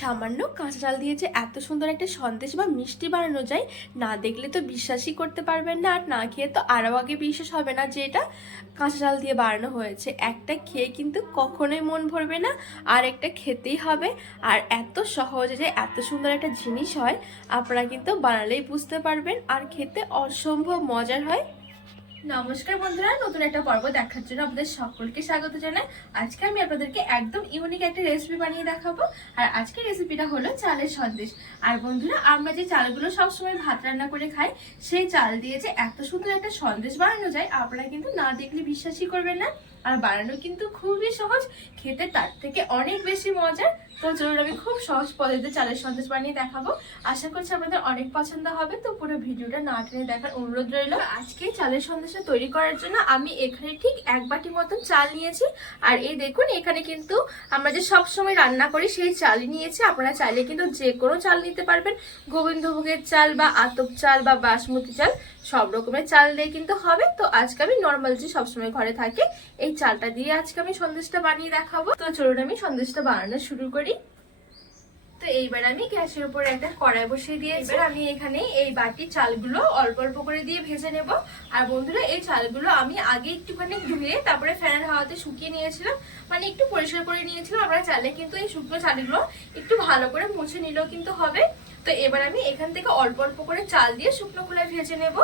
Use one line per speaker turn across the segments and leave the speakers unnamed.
সামান্য কাঁচা চাল দিয়ে যে এত সুন্দর একটা সন্দেশ বা মিষ্টি বানানো যায়, না দেখলে তো বিশ্বাসই করতে পারবেন না আর না খেয়ে তো আরও আগে বিশ্বাস হবে না যে এটা কাঁচা চাল দিয়ে বানানো হয়েছে। একটা খেয়ে কিন্তু কখনোই মন ভরবে না, আর একটা খেতেই হবে। আর এত সহজে যে এত সুন্দর একটা জিনিস হয়, আপনারা কিন্তু বানালেই বুঝতে পারবেন। আর খেতে অসম্ভব মজার হয়। নমস্কার বন্ধুরা, নতুন একটা পর্ব দেখার জন্য আপনাদের সকলকে স্বাগত জানাই। আজকে আমি আপনাদেরকে একদম ইউনিক একটা রেসিপি বানিয়ে দেখাবো। আর আজকের রেসিপিটা হলো চালের সন্দেশ। আর বন্ধুরা, আমরা যে চালগুলো সবসময় ভাত রান্না করে খাই, সেই চাল দিয়ে যে এত সুন্দর একটা সন্দেশ বানানো যায়, আপনারা কিন্তু না দেখলে বিশ্বাসই করবেন না। আর বানানো কিন্তু খুবই সহজ, খেতে তার থেকে অনেক বেশি মজার। তো চলুন আমি খুব সহজ পদ্ধতিতে চালের সন্দেশ বানিয়ে দেখাবো। আশা করছি আপনাদের অনেক পছন্দ হবে, তো পুরো ভিডিওটা না টেনে দেখার অনুরোধ রইল। আজকে চালের সন্দেশটা তৈরি করার জন্য আমি এখানে ঠিক এক বাটি মতন চাল নিয়েছি। আর এই দেখুন, এখানে কিন্তু আমরা যে সব সময় রান্না করি সেই চালই নিয়েছি। আপনারা চাইলে কিন্তু যে কোনো চাল নিতে পারবেন। গোবিন্দভোগের চাল বা আতপ চাল বা বাসমতি চাল, সব রকমের চাল দিয়ে কিন্তু হবে। তো আজকে আমি নর্মাল যে সবসময় ঘরে থাকে, এই চালটা দিয়ে আজকে আমি সন্দেশটা বানিয়ে দেখাবো। তো চলুন আমি সন্দেশটা বানানো শুরু করি। তো এইবার আমি গ্যাসের উপরে একটা কড়াই বসিয়ে দিয়েছি। এবার আমি এখানে এই বাটি চালগুলো অল্প অল্প করে দিয়ে ভেজে নেব। আর বন্ধুরা এই চালগুলো আমি আগে একটুখানি ধুয়ে তারপরে ফ্যানের হাওয়াতে শুকিয়ে নিয়েছিলাম। মানে একটু পরিষ্কার করে নিয়েছিলাম। আমরা চালে কিন্তু এই শুকনো চালগুলো একটু ভালো করে মুছে নিলেও কিন্তু হবে। তো এবার আমি এখান থেকে অল্প অল্প করে চাল দিয়ে শুকনো খোলায় ভেজে নেব।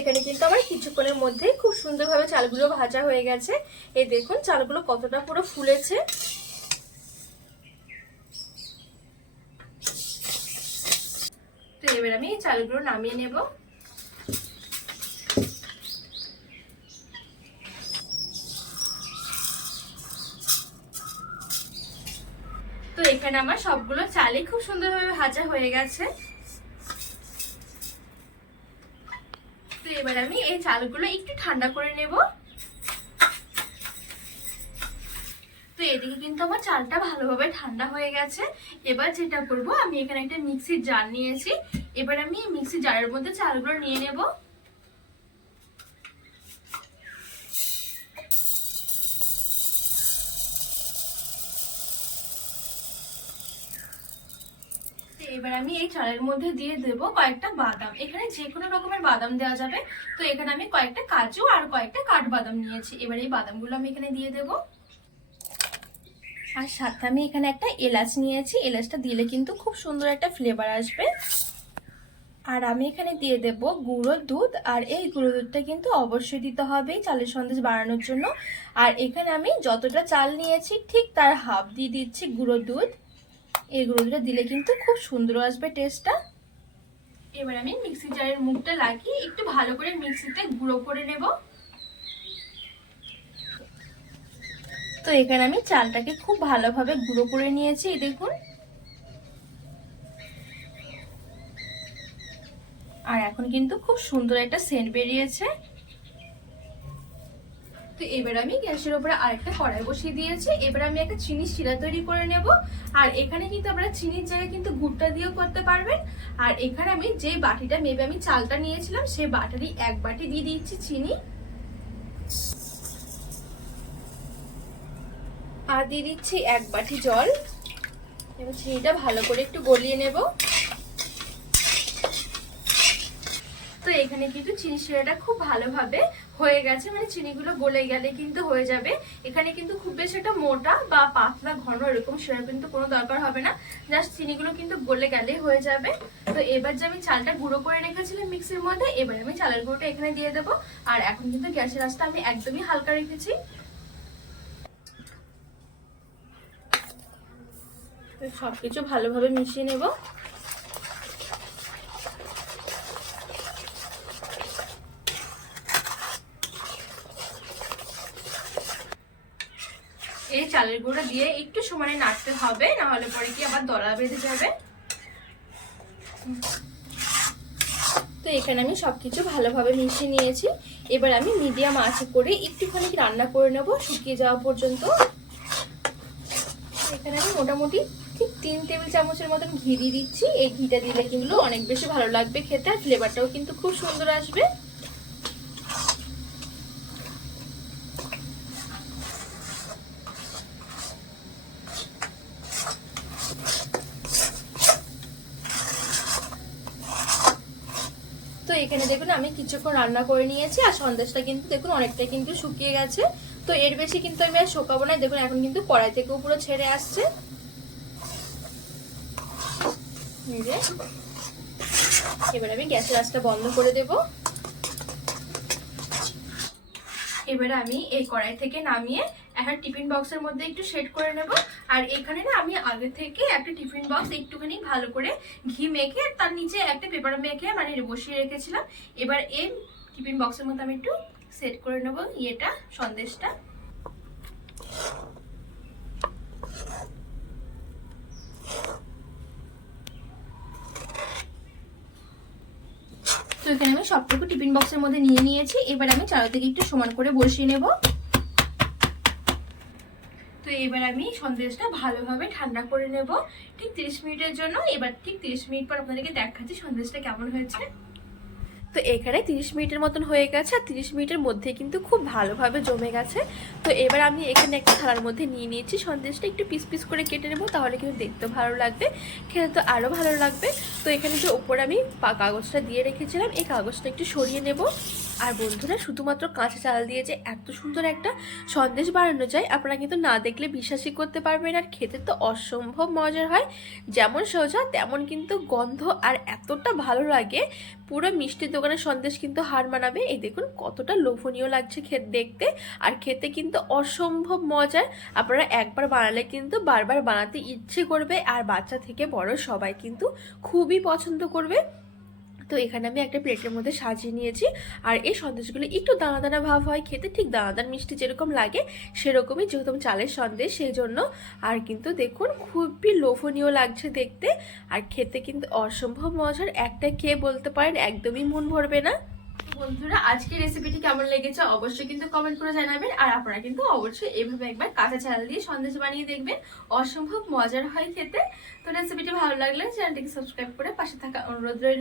এখানে কিন্তু আমার কিছুক্ষণের মধ্যে খুব সুন্দরভাবে চালগুলো ভাজা হয়ে গেছে। এই দেখুন, চালগুলো কতটা পুরো ফুলেছে। তো এবার আমি চালগুলো নামিয়ে নেব। তো এখানে আমার সবগুলো চালই খুব সুন্দরভাবে ভাজা হয়ে গেছে। এবার আমি এই চালগুলো একটু ঠান্ডা করে নেব। তো এদিকে কিন্তু আমার চালটা ভালোভাবে ঠান্ডা হয়ে গেছে। এবার যেটা করব, আমি এখানে একটা মিক্সির জার নিয়েছি। এবার আমি মিক্সির জারের মধ্যে চালগুলো নিয়ে নেব। এবার আমি এই চালের মধ্যে দিয়ে দেবো কয়েকটা বাদাম। এখানে যে কোনো রকমের বাদাম দেওয়া যাবে। তো এখানে আমি কয়েকটা কাজু আর কয়েকটা কাঠবাদাম নিয়েছি। এবার এই বাদামগুলো আমি এখানে দিয়ে দেবো। আর সাথে আমি এখানে একটা এলাচ নিয়েছি। এলাচটা দিলে কিন্তু খুব সুন্দর একটা ফ্লেভার আসবে। আর আমি এখানে দিয়ে দেব গুঁড়ো দুধ। আর এই গুঁড়ো দুধটা কিন্তু অবশ্যই দিতে হবে চালের সন্দেশ বানানোর জন্য। আর এখানে আমি যতটা চাল নিয়েছি, ঠিক তার হাফ দিয়ে দিচ্ছি গুঁড়ো দুধ। এই গুঁড়ো দিলে কিন্তু খুব সুন্দর আসবে টেস্টটা এবার আমি মিক্সি জারের মুখটা লাগিয়ে একটু ভালো করে মিক্সিতে গুঁড়ো করে নেব। তো এখানে আমি চালটাকে খুব ভালোভাবে গুঁড়ো করে নিয়েছি দেখুন। আর এখন কিন্তু খুব সুন্দর একটা সেন্ট বেরিয়েছে। তো এবার আমি গ্যাসের উপরে আরেকটা কড়াই বসিয়ে দিয়েছি। এবার আমি একটা চিনি শিরা তৈরি করে নেব। আর এখানে কিন্তু আপনারা চিনির জায়গায় কিন্তু গুড়টা দিয়েও করতে পারবেন। আর এখানে আমি যে বাটিটা মেপে আমি চালটা নিয়েছিলাম, সেই বাটারই এক বাটি দিয়ে দিচ্ছি চিনি। আর দিয়ে দিচ্ছি এক বাটি জল। এবার চিনিটা ভালো করে একটু গলিয়ে নেব। তো এখানে কিন্তু চিনি শিরাটা খুব ভালোভাবে হয়ে গেছে মানে চিনিগুলো গলে গেলে কিন্তু হয়ে যাবে। এখানে কিন্তু খুব বেশি একটা মোটা বা পাতলা, ঘন এরকম শিরা কিন্তু কোনো দরকার হবে না। জাস্ট চিনিগুলো কিন্তু গলে গেলেই হয়ে যাবে। তো এবার যে আমি চালটা গুঁড়ো করে রেখেছিলাম মিক্সির মধ্যে, এবার আমি চালের গুঁড়োটা এখানে দিয়ে দেবো। আর এখন কিন্তু গ্যাসের আঁচটা আমি একদমই হালকা রেখেছি। সবকিছু ভালোভাবে মিশিয়ে নেব এই চালের গুঁড়ো দিয়ে একটু সমানে নাড়তে হবে না হলে পরে কি আবার দলা বেঁধে যাবে। তো এখানে আমি সবকিছু ভালোভাবে মিশিয়ে নিয়েছি। এবার আমি মিডিয়াম আঁচে করে একটুখানি রান্না করে নেব শুকিয়ে যাওয়া পর্যন্ত। এখানে আমি মোটামুটি ঠিক তিন টেবিল চামচের মতন ঘি দিয়ে দিচ্ছি। এই ঘিটা দিলে কিন্তু অনেক বেশি ভালো লাগবে খেতে, আর ফ্লেভারটাও কিন্তু খুব সুন্দর আসবে। এখানে দেখুন, আমি কিছুক্ষণ রান্না করে নিয়েছি, আর সন্দেশটা কিন্তু দেখুন অনেকটা কিন্তু শুকিয়ে গেছে। তো এর বেশি কিন্তু আমি আর শোকাবো না। দেখুন, এখন কিন্তু কড়াই থেকেও পুরো ছেড়ে আসছে। এবার আমি গ্যাসের আঁচটা বন্ধ করে দেব। এবারে আমি এই কড়াই থেকে নামিয়ে একটা টিফিন বক্সের মধ্যে একটু সেট করে নেব। আর এখানে না আমি আগে থেকে একটা টিফিন বক্স একটুখানি ভালো করে ঘি মেখে তার নিচে একটা পেপার মেখে মানে বসিয়ে রেখেছিলাম। এবার এই টিফিন বক্সের মধ্যে আমি একটু সেট করে নেব ইয়েটা, সন্দেশটা। এখানে আমি সবটুকু টিফিন বক্সের মধ্যে নিয়ে নিয়েছি। এবার আমি চারোদিকে একটু সমান করে বসিয়ে নেব। তো এবার আমি সন্দেশটা ভালোভাবে ঠান্ডা করে নেব। ঠিক তিরিশ মিনিটের জন্য। এবার ঠিক তিরিশ মিনিট পর আপনাদেরকে দেখাচ্ছি সন্দেশটা কেমন হয়েছে। তো এখানে তিরিশ মিনিটের মতন হয়ে গেছে, আর তিরিশ মিনিটের মধ্যে কিন্তু খুব ভালোভাবে জমে গেছে। তো এবার আমি এখানে একটা থালার মধ্যে নিয়ে নিয়েছি। সন্দেশটা একটু পিস পিস করে কেটে নেব, তাহলে কিন্তু দেখতে ভালো লাগবে, খেতে তো আরও ভালো লাগবে। তো এখানে যে ওপরে আমি কাগজটা দিয়ে রেখেছিলাম, এই কাগজটা একটু সরিয়ে নেব। আর বন্ধুরা, শুধুমাত্র কাঁচা চাল দিয়ে যে এত সুন্দর একটা সন্দেশ বানানো যায়, আপনারা কিন্তু না দেখলে বিশ্বাসই করতে পারবেন আর খেতে তো অসম্ভব মজার হয়। যেমন সোজা, তেমন কিন্তু গন্ধ আর এতটা ভালো লাগে, পুরো মিষ্টির দোকানের সন্দেশ কিন্তু হার মানাবে। এই দেখুন, কতটা লোভনীয় লাগছে খেতে দেখতে আর খেতে কিন্তু অসম্ভব মজার। আপনারা একবার বানালে কিন্তু বারবার বানাতে ইচ্ছে করবে আর বাচ্চা থেকে বড় সবাই কিন্তু খুবই পছন্দ করবে। তো এখানে আমি একটা প্লেটের মধ্যে সাজিয়ে নিয়েছি। আর এই সন্দেশগুলো একটু দানা দানা ভাব হয়, খেতে ঠিক দানাদার মিষ্টি যেরকম লাগে সেরকমই যেহেতু চালের সন্দেশ, সেই জন্য। আর কিন্তু দেখুন, খুবই লোভনীয় লাগছে দেখতে। আর খেতে কিন্তু অসম্ভব মজার, একটা খেয়ে বলতে পারেন একদমই মন ভরবে না। বন্ধুরা আজকে রেসিপিটি কেমন লেগেছে অবশ্যই কিন্তু কমেন্ট করে জানাবেন। আর আপনারা কিন্তু অবশ্যই এভাবে একবার কাঁচা চাল দিয়ে সন্দেশ বানিয়ে দেখবেন। অসম্ভব মজার হয় খেতে। তো রেসিপিটি ভালো লাগলে চ্যানেলটিকে সাবস্ক্রাইব করে পাশে থাকা অনুরোধ রইল।